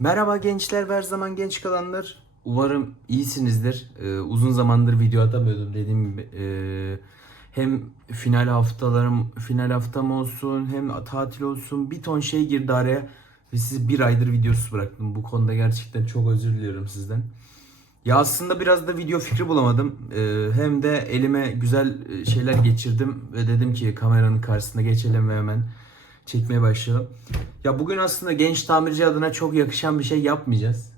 Merhaba gençler ve her zaman genç kalanlar. Umarım iyisinizdir. Uzun zamandır video atamıyordum dediğim gibi. Hem final haftam olsun hem tatil olsun bir ton şey girdi araya. Ve sizi bir aydır videosuz bıraktım. Bu konuda gerçekten çok özür diliyorum sizden. Ya aslında biraz da video fikri bulamadım. Hem de elime güzel şeyler geçirdim. Ve dedim ki kameranın karşısına geçelim ve hemen çekmeye başlayalım. Ya bugün aslında genç tamirci adına çok yakışan bir şey yapmayacağız.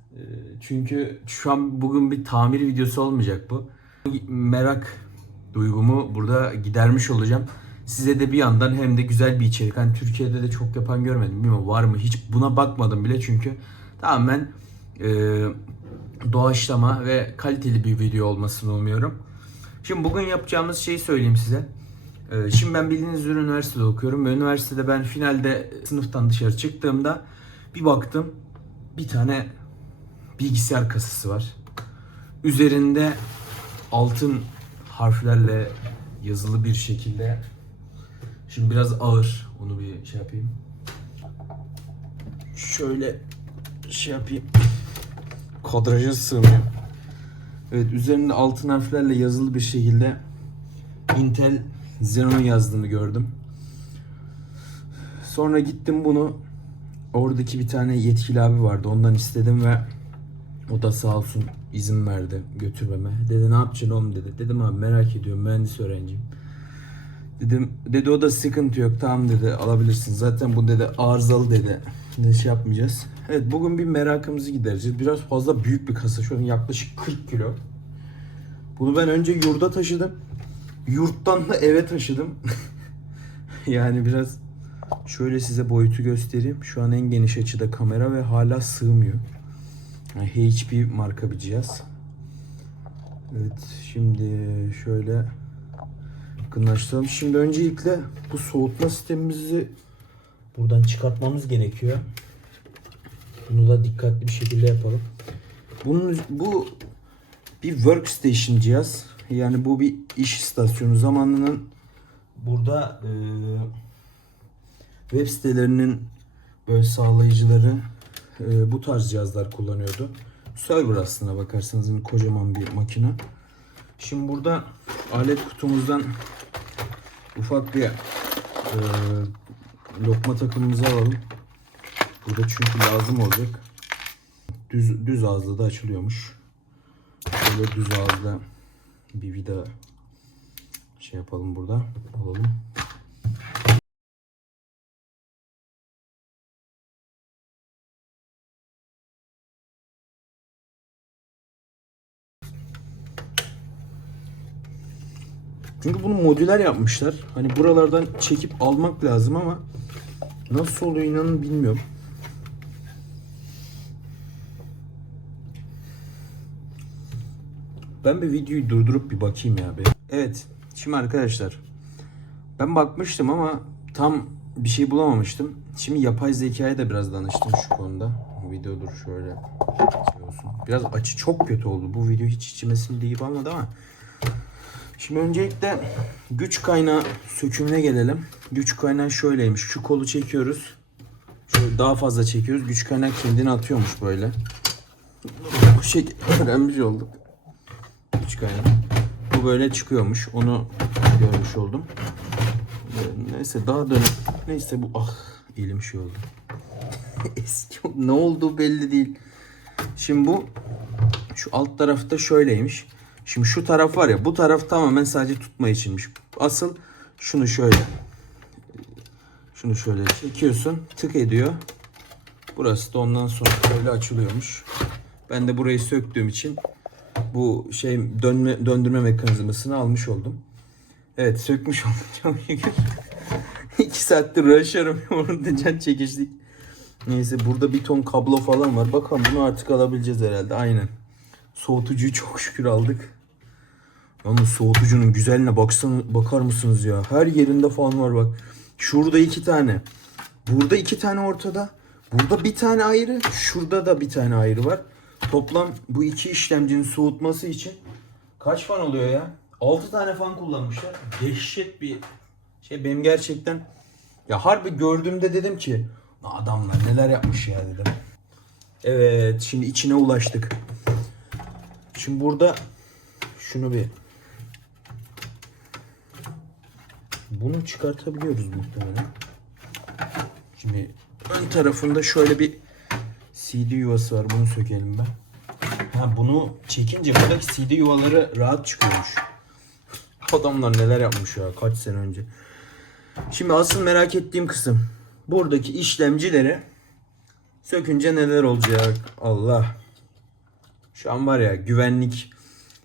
Çünkü şu an bugün bir tamir videosu olmayacak bu. Merak duygumu burada gidermiş olacağım. Size de bir yandan hem de güzel bir içerik. Hani Türkiye'de de çok yapan görmedim. Bilmiyorum var mı? Hiç buna bakmadım bile çünkü tamamen e, doğaçlama ve kaliteli bir video olmasını umuyorum. Şimdi bugün yapacağımız şeyi söyleyeyim size. Şimdi ben bildiğiniz üzere üniversitede okuyorum ve üniversitede ben finalde sınıftan dışarı çıktığımda bir baktım bir tane bilgisayar kasası var. Üzerinde altın harflerle yazılı bir şekilde. Şimdi biraz ağır. Onu bir şey yapayım. Şöyle şey yapayım. Kadraja sığmıyor. Evet, üzerinde altın harflerle yazılı bir şekilde Intel Xenon yazdığını gördüm. Sonra gittim bunu oradaki bir tane yetkili abi vardı. Ondan istedim ve o da sağ olsun izin verdi götürmeme. Dedi ne yapacaksın oğlum dedi. Dedim abi merak ediyorum, mühendis öğrenciyim. Dedi o da sıkıntı yok, tamam dedi, alabilirsin. Zaten bu dedi arızalı dedi. Ne şey yapmayacağız. Evet, bugün bir merakımızı gidereceğiz. Biraz fazla büyük bir kasa. Şu an yaklaşık 40 kilo. Bunu ben önce yurda taşıdım. Yurttan da eve taşıdım. Yani biraz şöyle size boyutu göstereyim. Şu an en geniş açıda kamera ve hala sığmıyor. Yani HP marka bir cihaz. Evet, şimdi şöyle yakınlaştıralım. Şimdi öncelikle bu soğutma sistemimizi buradan çıkartmamız gerekiyor. Bunu da dikkatli bir şekilde yapalım. Bu bir workstation cihaz. Yani bu bir iş istasyonu zamanının burada web sitelerinin böyle sağlayıcıları bu tarz cihazlar kullanıyordu. Server aslına bakarsanız yani kocaman bir makine. Şimdi burada alet kutumuzdan ufak bir lokma takımımızı alalım. Burada çünkü lazım olacak. Düz ağızda da açılıyormuş. Şöyle düz ağızda bir vida şey yapalım burada. Alalım. Çünkü bunu modüler yapmışlar. Hani buralardan çekip almak lazım ama nasıl oluyor inanın bilmiyorum. Ben bir videoyu durdurup bir bakayım ya be. Evet, şimdi arkadaşlar ben bakmıştım ama tam bir şey bulamamıştım. Şimdi yapay zekaya da biraz danıştım şu konuda. Bu video dur şöyle şey olsun. Biraz açı çok kötü oldu. Bu video hiç içime sindiği gibi olmadı ama. Şimdi öncelikle güç kaynağı sökümüne gelelim. Güç kaynağı şöyleymiş. Şu kolu çekiyoruz. Şöyle daha fazla çekiyoruz. Güç kaynağı kendini atıyormuş böyle. Bu şekilde öğrenmiş olduk. Güç kaynağı. Bu böyle çıkıyormuş. Onu görmüş oldum. Neyse daha dön. Neyse bu elim şey oldu. Eski ne olduğu belli değil. Şimdi bu şu alt tarafta şöyleymiş. Şimdi şu taraf var ya, bu taraf tamamen sadece tutma içinmiş. Asıl şunu şöyle çekiyorsun, tık ediyor. Burası da ondan sonra böyle açılıyormuş. Ben de burayı söktüğüm için bu şey döndürme mekanizmasını almış oldum. Evet, sökmüş oldum çok şükür. 2 saattir uğraşıyorum. Orada can çekiştik. Neyse, burada bir ton kablo falan var. Bakalım bunu artık alabileceğiz herhalde. Aynen. Soğutucuyu çok şükür aldık. Yalnız soğutucunun güzelliğine bakar mısınız ya? Her yerinde falan var bak. Şurada 2 tane. Burada 2 tane ortada. Burada bir tane ayrı. Şurada da bir tane ayrı var. Toplam bu iki işlemcinin soğutması için kaç fan oluyor ya? 6 tane fan kullanmışlar. Dehşet bir şey. Benim gerçekten ya harbi gördüğümde dedim ki adamlar neler yapmış ya dedim. Evet, şimdi içine ulaştık. Şimdi burada şunu bunu çıkartabiliyoruz muhtemelen. Şimdi ön tarafında şöyle bir CD yuvası var. Bunu sökelim ben. Ha, bunu çekince buradaki CD yuvaları rahat çıkıyormuş. Adamlar neler yapmış ya kaç sene önce. Şimdi asıl merak ettiğim kısım. Buradaki işlemcileri sökünce neler olacak? Allah. Şu an var ya güvenlik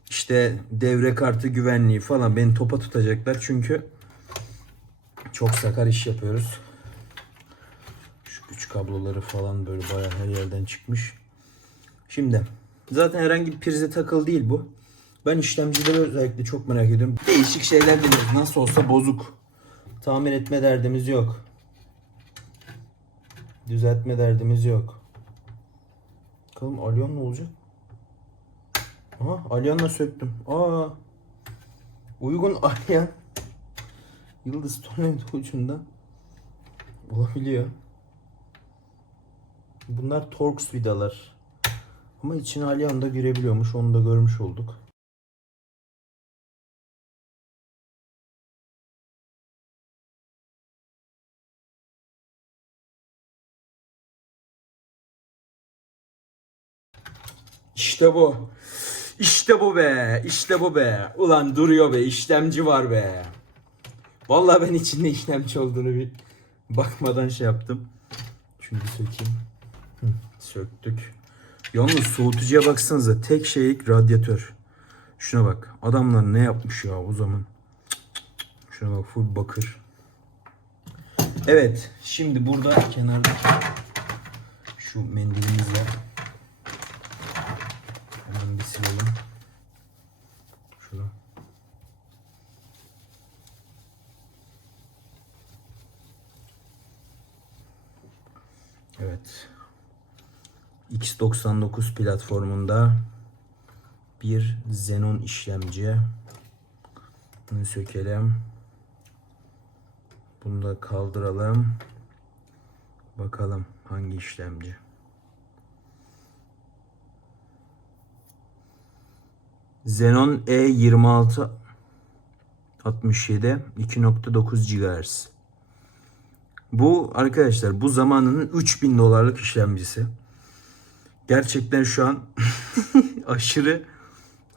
işte devre kartı güvenliği falan beni topa tutacaklar. Çünkü çok sakar iş yapıyoruz. Şu güç kabloları falan böyle bayağı her yerden çıkmış. Şimdi zaten herhangi bir prize takılı değil bu. Ben işlemcileri özellikle çok merak ediyorum. Değişik şeyler deniyoruz. Nasıl olsa bozuk. Tamir etme derdimiz yok. Düzeltme derdimiz yok. Bakalım alyon ne olacak? Aha, alyonla söktüm. Aa, uygun alyan. Yıldız tornavida ucunda olabiliyor. Bunlar Torx vidalar. Ama içine alyan da girebiliyormuş. Onu da görmüş olduk. İşte bu. İşte bu be. İşte bu be. Ulan duruyor be. İşlemci var be. Vallahi ben içinde işlemci olduğunu bir bakmadan şey yaptım. Çünkü sökeyim. Söktük. Yalnız soğutucuya baksanıza. Tek şey radyatör. Şuna bak. Adamlar ne yapmış ya o zaman. Şuna bak full bakır. Evet. Şimdi burada kenarda şu mendilimizle hemen bir silelim. Şunu. Evet. X99 platformunda bir Xenon işlemci. Bunu sökelim. Bunu da kaldıralım. Bakalım hangi işlemci. Xenon E2667 2.9 GHz. Bu arkadaşlar bu zamanının 3000 dolarlık işlemcisi. Gerçekten şu an aşırı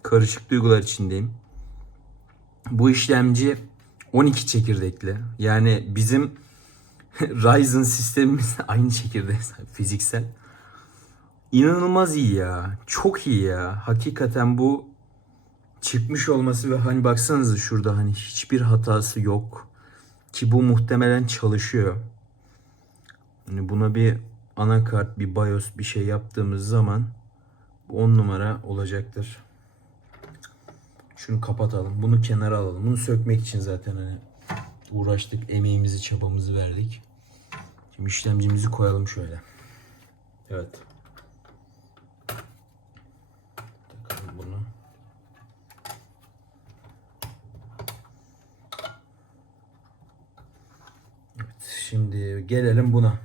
karışık duygular içindeyim. Bu işlemci 12 çekirdekli. Yani bizim Ryzen sistemimiz aynı çekirdek fiziksel. İnanılmaz iyi ya. Çok iyi ya. Hakikaten bu çıkmış olması ve hani baksanıza şurada hani hiçbir hatası yok. Ki bu muhtemelen çalışıyor. Hani buna bir anakart, bir BIOS bir şey yaptığımız zaman bu 10 numara olacaktır. Şunu kapatalım. Bunu kenara alalım. Bunu sökmek için zaten hani uğraştık. Emeğimizi, çabamızı verdik. Şimdi işlemcimizi koyalım şöyle. Evet. Takalım bunu. Evet. Şimdi gelelim buna.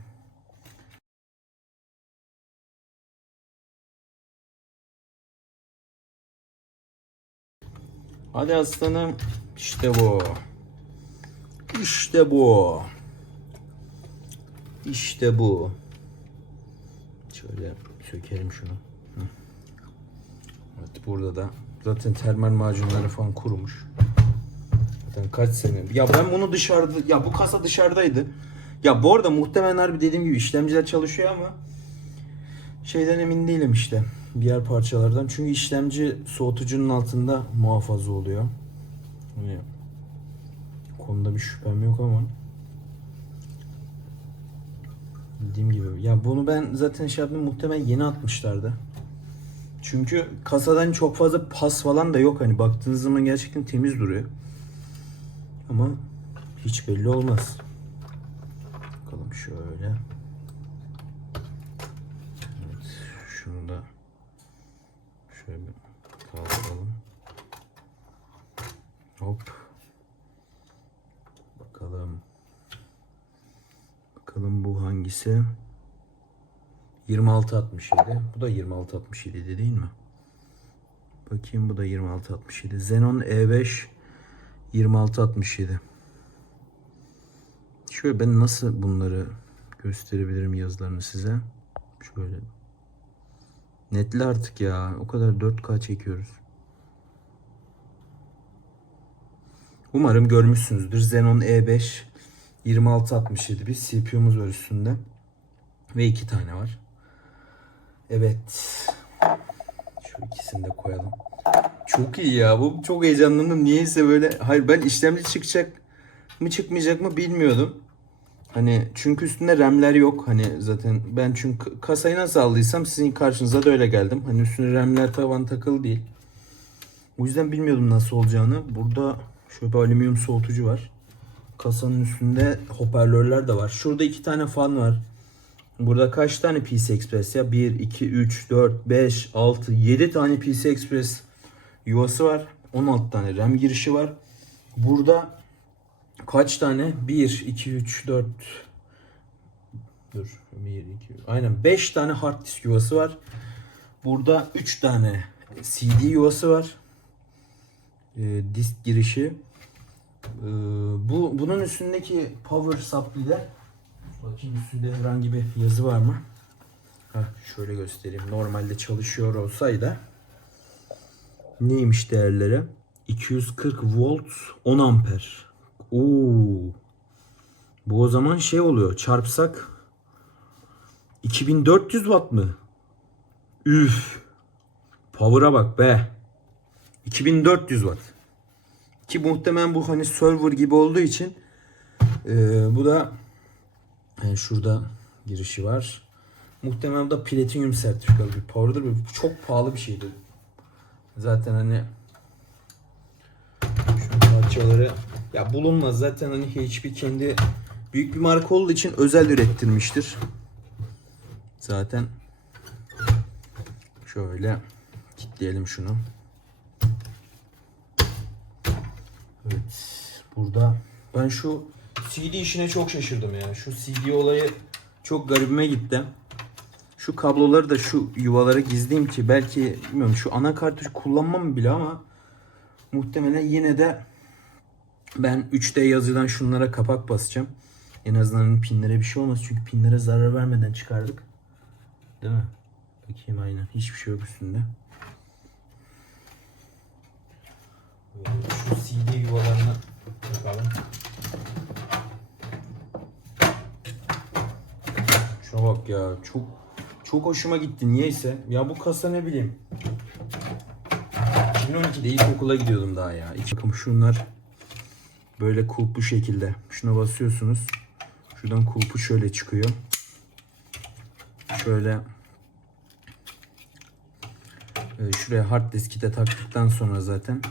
Hadi aslanım. İşte bu. İşte bu. İşte bu. Şöyle sökelim şunu. Evet burada da zaten termal macunları falan kurumuş. Zaten kaç sene. Ya ben bunu dışarıda ya bu kasa dışarıdaydı. Ya bu arada muhtemelen harbi dediğim gibi işlemciler çalışıyor ama şeyden emin değilim işte. Diğer parçalardan. Çünkü işlemci soğutucunun altında muhafaza oluyor. Yani konuda bir şüphem yok ama dediğim gibi. Ya bunu ben zaten şey yaptım muhtemelen yeni atmışlardı. Çünkü kasadan çok fazla pas falan da yok. Hani baktığınız zaman gerçekten temiz duruyor. Ama hiç belli olmaz. Bakalım şöyle. Evet, şunu da şöyle kaldıralım. Hop. Bakalım. Bakalım bu hangisi? 2667. Bu da 2667 değil mi? Bakayım, bu da 2667. Xenon E5 2667. Şöyle ben nasıl bunları gösterebilirim yazılarını size? Şöyle. Netli artık ya. O kadar 4K çekiyoruz. Umarım görmüşsünüzdür. Xenon E5 2667 bir CPU'muz var üstünde. Ve 2 tane var. Evet. Şu ikisini de koyalım. Çok iyi ya. Bu çok heyecanlandım. Niyeyse böyle. Hayır, ben işlemci çıkacak mı çıkmayacak mı bilmiyordum. Hani çünkü üstünde RAM'ler yok. Hani zaten ben çünkü kasayı nasıl aldıysam sizin karşınıza da öyle geldim. Hani üstüne RAM'ler tavan takılı değil. O yüzden bilmiyordum nasıl olacağını. Burada şöyle bir alüminyum soğutucu var. Kasanın üstünde hoparlörler de var. Şurada 2 tane fan var. Burada kaç tane PCI Express ya? 1, 2, 3, 4, 5, 6, 7 tane PCI Express yuvası var. 16 tane RAM girişi var. Burada kaç tane? 1, 2, 3, 4, dur. 1, 2, aynen 5 tane hard disk yuvası var. Burada 3 tane CD yuvası var. Disk girişi. Bunun üstündeki power supply'de bakayım üstünde herhangi bir yazı var mı? Şöyle göstereyim. Normalde çalışıyor olsaydı neymiş değerleri? 240 volt 10 amper. Oo. Bu o zaman şey oluyor. Çarpsak 2400 watt mı? Üf. Power'a bak be. 2400 watt. Ki muhtemelen bu hani server gibi olduğu için bu da yani şurada girişi var. Muhtemelen da platinyum sertifikalı bir power'dır. Çok pahalı bir şeydi. Zaten hani şu parçaları ya bulunmaz. Zaten hani HP kendi büyük bir marka olduğu için özel ürettirmiştir. Zaten şöyle kilitleyelim şunu. Evet. Burada ben şu CD işine çok şaşırdım ya. Şu CD olayı çok garibime gitti. Şu kabloları da şu yuvalara gizleyeyim ki belki bilmiyorum şu anakartı kullanmam bile ama muhtemelen yine de ben 3D yazıdan şunlara kapak basacağım. En azından pinlere bir şey olmaz çünkü pinlere zarar vermeden çıkardık. Değil mi? Bakayım aynen. Hiçbir şey yok üstünde. Şu CD yuvalarına bakalım. Şuna bak ya. Çok hoşuma gitti niyeyse. Ya bu kasa ne bileyim. 2012'de ilkokula gidiyordum daha ya. Bakın şunlar böyle kulplu şekilde. Şuna basıyorsunuz. Şuradan kulpu şöyle çıkıyor. Şöyle şuraya hard diski de taktıktan sonra zaten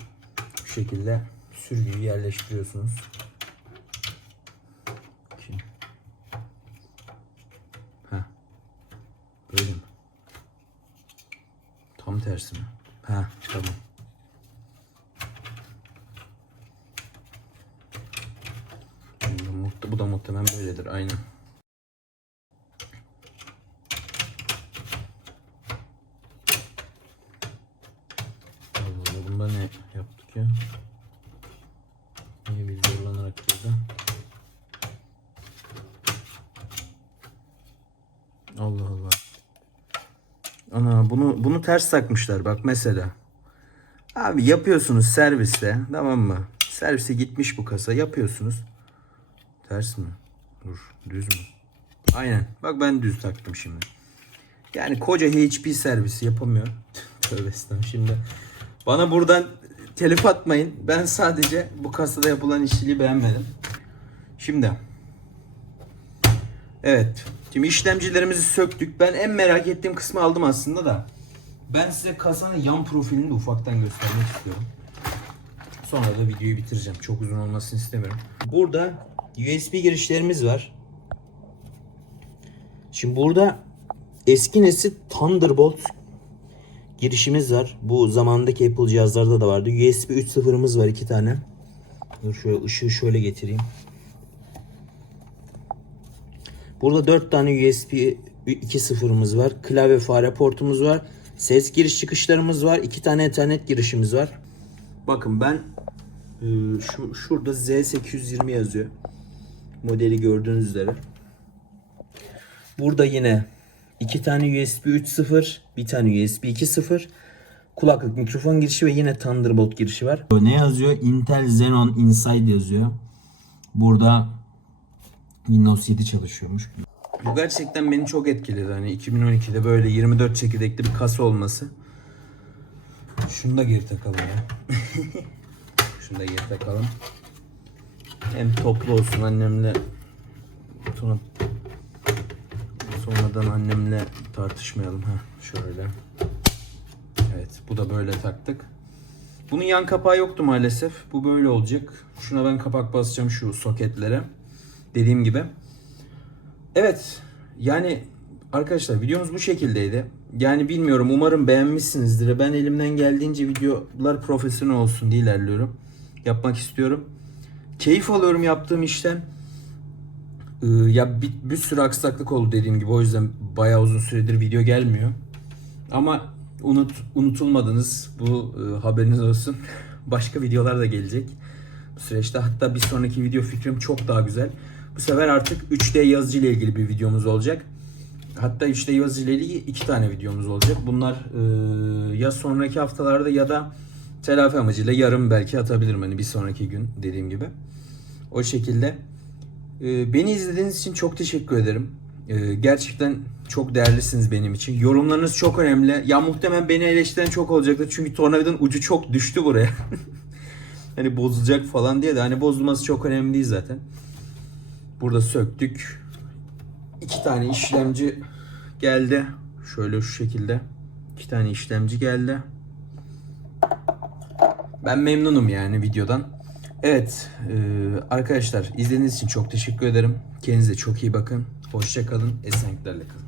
bu şekilde sürgüyü yerleştiriyorsunuz. Böyle mi? Tam tersi mi? Ha, tamam. Bu da muhtemelen böyledir. Aynen. Allah, bunda ne yaptık ya? Niye biz zorlanarak burada? Allah Allah. Ana bunu ters takmışlar bak mesela. Abi yapıyorsunuz serviste, tamam mı? Servise gitmiş bu kasa, yapıyorsunuz. Ters mi? Dur, düz mü? Aynen. Bak ben düz taktım şimdi. Yani koca HP servisi yapamıyor. Tövbe estağfurullah. Şimdi bana buradan telif atmayın. Ben sadece bu kasada yapılan işçiliği beğenmedim. Şimdi evet. Şimdi işlemcilerimizi söktük. Ben en merak ettiğim kısmı aldım aslında da. Ben size kasanın yan profilini de ufaktan göstermek istiyorum. Sonra da videoyu bitireceğim. Çok uzun olmasını istemiyorum. Burada USB girişlerimiz var. Şimdi burada eski nesil Thunderbolt girişimiz var. Bu zamandaki Apple cihazlarda da vardı. USB 3.0'ımız var 2 tane. Dur şöyle ışığı şöyle getireyim. Burada 4 tane USB 2.0'ımız var. Klavye fare portumuz var. Ses giriş çıkışlarımız var. 2 tane Ethernet girişimiz var. Bakın ben şurada Z820 yazıyor. Modeli gördüğünüz üzere. Burada yine 2 tane USB 3.0, bir tane USB 2.0, kulaklık mikrofon girişi ve yine Thunderbolt girişi var. Ne yazıyor? Intel Xenon Inside yazıyor. Burada Windows 7 çalışıyormuş. Bu gerçekten beni çok etkiledi. Hani 2012'de böyle 24 çekirdekli bir kasa olması. Şunu da geri takalım ya. Şunu da geri takalım. Hem toplu olsun annemle. Sonradan annemle tartışmayalım. Şöyle. Evet, bu da böyle taktık. Bunun yan kapağı yoktu maalesef. Bu böyle olacak. Şuna ben kapak basacağım şu soketlere. Dediğim gibi. Evet. Yani arkadaşlar videomuz bu şekildeydi. Yani bilmiyorum, umarım beğenmişsinizdir. Ben elimden geldiğince videolar profesyonel olsun diye ilerliyorum. Yapmak istiyorum. Keyif alıyorum yaptığım işten. Ya bir sürü aksaklık oldu dediğim gibi. O yüzden bayağı uzun süredir video gelmiyor. Ama unutulmadınız. Bu haberiniz olsun. Başka videolar da gelecek bu süreçte. Hatta bir sonraki video fikrim çok daha güzel. Bu sefer artık 3D yazıcı ile ilgili bir videomuz olacak. Hatta 3D yazıcı ile ilgili 2 tane videomuz olacak. Bunlar ya sonraki haftalarda ya da telafi amacıyla yarın belki atabilirim. Hani bir sonraki gün dediğim gibi. O şekilde. Beni izlediğiniz için çok teşekkür ederim. Gerçekten çok değerlisiniz benim için. Yorumlarınız çok önemli. Ya muhtemelen beni eleştiren çok olacaktır. Çünkü tornavidanın ucu çok düştü buraya. Hani bozulacak falan diye de, hani bozulması çok önemli değil zaten. Burada söktük. 2 tane işlemci geldi. Şöyle şu şekilde. 2 tane işlemci geldi. Ben memnunum yani videodan. Evet arkadaşlar, izlediğiniz için çok teşekkür ederim. Kendinize çok iyi bakın. Hoşça kalın. Esenliklerle kalın.